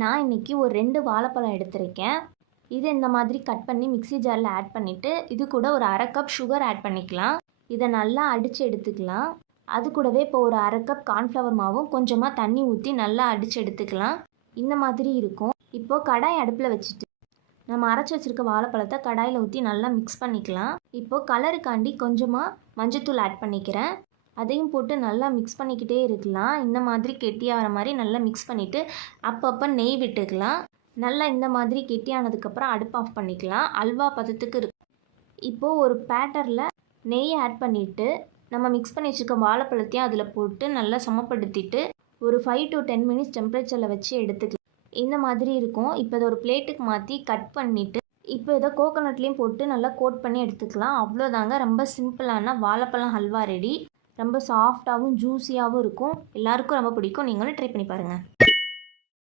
நான் இன்றைக்கி ஒரு 2 வாழைப்பழம் எடுத்திருக்கேன். இது இந்த மாதிரி கட் பண்ணி மிக்ஸி ஜாரில் ஆட் பண்ணிவிட்டு இது கூட ஒரு 1/2 கப் சுகர் ஆட் பண்ணிக்கலாம். இதை நல்லா அடித்து எடுத்துக்கலாம். அது கூடவே இப்போ ஒரு 1/2 கப் கார்ன்ஃப்ளவர் மாவும் கொஞ்சமாக தண்ணி ஊற்றி நல்லா அடித்து எடுத்துக்கலாம். இந்த மாதிரி இருக்கும். இப்போது கடாய் அடுப்பில் வச்சுட்டு நம்ம அரைச்சி வச்சுருக்க வாழைப்பழத்தை கடாயில் ஊற்றி நல்லா மிக்ஸ் பண்ணிக்கலாம். இப்போது கலருக்காண்டி கொஞ்சமாக மஞ்சத்தூள் ஆட் பண்ணிக்கிறேன். அதையும் போட்டு நல்லா மிக்ஸ் பண்ணிக்கிட்டே இருக்கலாம். இந்த மாதிரி கெட்டியாகிற மாதிரி நல்லா மிக்ஸ் பண்ணிவிட்டு அப்பப்போ நெய் விட்டுக்கலாம். நல்லா இந்த மாதிரி கெட்டியானதுக்கப்புறம் அடுப்பு ஆஃப் பண்ணிக்கலாம். அல்வா பதத்துக்கு இருக்கும். இப்போது ஒரு பேட்டரில் நெய் ஆட் பண்ணிவிட்டு நம்ம மிக்ஸ் பண்ணி வச்சுருக்க வாழைப்பழத்தையும் அதில் போட்டு நல்லா சமப்படுத்திட்டு ஒரு 5 to 10 மினிட்ஸ் டெம்பரேச்சரில் வச்சு எடுத்துக்கலாம். இந்த மாதிரி இருக்கும். இப்போ இதை ஒரு பிளேட்டுக்கு மாற்றி கட் பண்ணிவிட்டு இப்போ இதை கோகோனட்லேயும் போட்டு நல்லா கோட் பண்ணி எடுத்துக்கலாம். அவ்வளோதாங்க, ரொம்ப சிம்பிளான வாழைப்பழம் ஹல்வா ரெடி. ரொம்ப சாஃப்டாகவும் ஜூஸியாகவும் இருக்கும். எல்லாருக்கும் ரொம்ப பிடிக்கும். நீங்களும் ட்ரை பண்ணி பாருங்கள்.